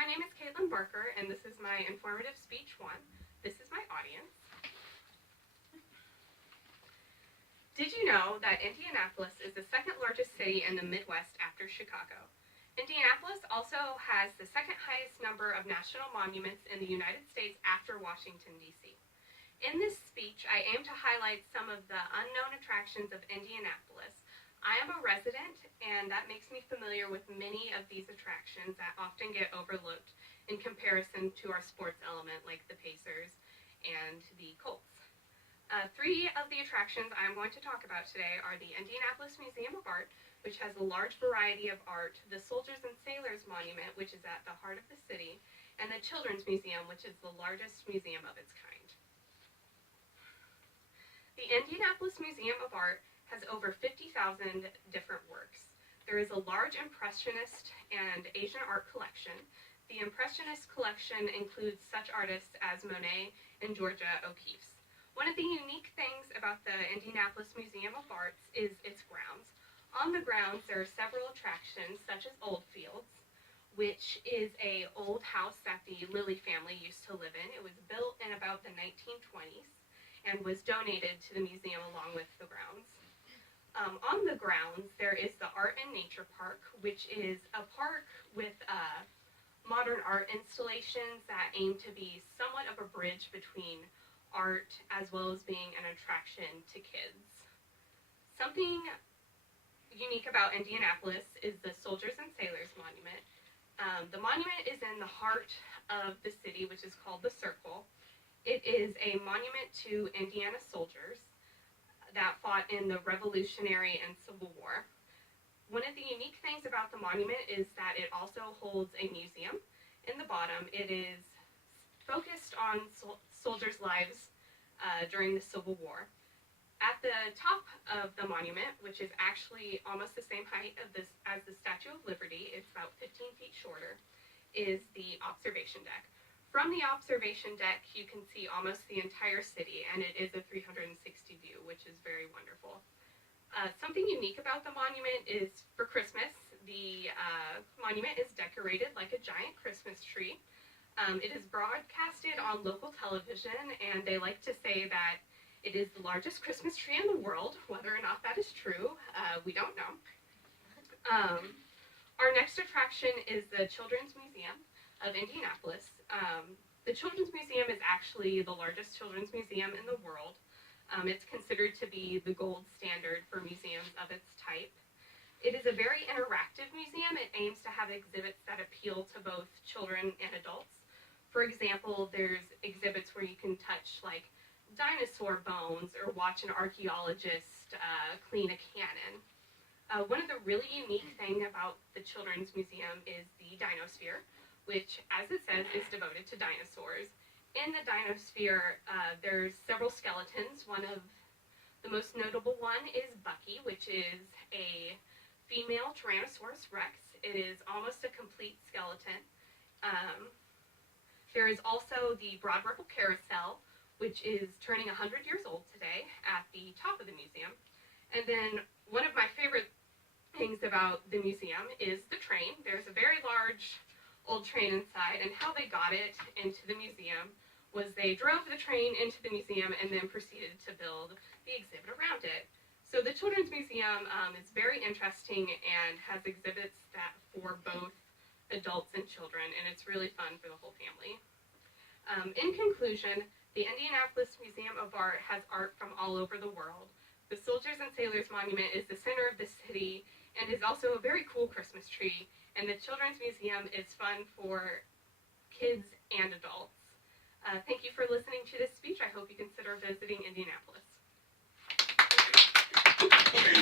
my name is Caitlin Barker, and this is my informative speech 1. This is my audience. Did you know that Indianapolis is the second largest city in the Midwest after Chicago? Indianapolis also has the second highest number of national monuments in the United States after Washington, D.C. In this speech, I aim to highlight some of the unknown attractions of Indianapolis. I am a resident, and that makes me familiar with many of these attractions that often get overlooked in comparison to our sports element like the Pacers and the Colts. 3 of the attractions I'm going to talk about today are the Indianapolis Museum of Art, which has a large variety of art, the Soldiers and Sailors Monument, which is at the heart of the city, and the Children's Museum, which is the largest museum of its kind. The Indianapolis Museum of Art has over 50,000 different works. There is a large Impressionist and Asian art collection. The Impressionist collection includes such artists as Monet and Georgia O'Keeffe. One of the unique things about the Indianapolis Museum of Arts is its grounds. On the grounds, there are several attractions, such as Oldfields, which is an old house that the Lilly family used to live in. It was built in about the 1920s and was donated to the museum along with the grounds. On the grounds, there is the Art and Nature Park, which is a park with modern art installations that aim to be somewhat of a bridge between art as well as being an attraction to kids. Something unique about Indianapolis is the Soldiers and Sailors Monument. The monument is in the heart of the city, which is called the Circle. It is a monument to Indiana soldiers that fought in the Revolutionary and Civil War. One of the unique things about the monument is that it also holds a museum. In the bottom, it is focused on soldiers' lives during the Civil War. At the top of the monument, which is actually almost the same height as the Statue of Liberty, it's about 15 feet shorter, is the observation deck. From the observation deck, you can see almost the entire city, and it is a 360 view, which is very wonderful. Something unique about the monument is for Christmas, the monument is decorated like a giant Christmas tree. It is broadcasted on local television, and they like to say that it is the largest Christmas tree in the world. Whether or not that is true, we don't know. Our next attraction is the Children's Museum of Indianapolis. The Children's Museum is actually the largest children's museum in the world. It's considered to be the gold standard for museums of its type. It is a very interactive museum. It aims to have exhibits that appeal to both children and adults. For example, there's exhibits where you can touch like dinosaur bones or watch an archaeologist clean a cannon. One of the really unique things about the Children's Museum is the Dinosphere, which, as it says, is devoted to dinosaurs. In the Dinosphere, there's several skeletons. One of the most notable one is Bucky, which is a female Tyrannosaurus Rex. It is almost a complete skeleton. There is also the Broad Ripple Carousel, which is turning 100 years old today at the top of the museum. And then one of my favorite things about the museum is the train. There's a very large old train inside, and how they got it into the museum was they drove the train into the museum and then proceeded to build the exhibit around it. So the Children's Museum is very interesting and has exhibits that for both adults and children, and it's really fun for the whole family. In conclusion, the Indianapolis Museum of Art has art from all over the world. The Soldiers and Sailors Monument is the center of the city and is also a very cool Christmas tree, and the Children's Museum is fun for kids and adults. Thank you for listening to this speech. I hope you consider visiting Indianapolis.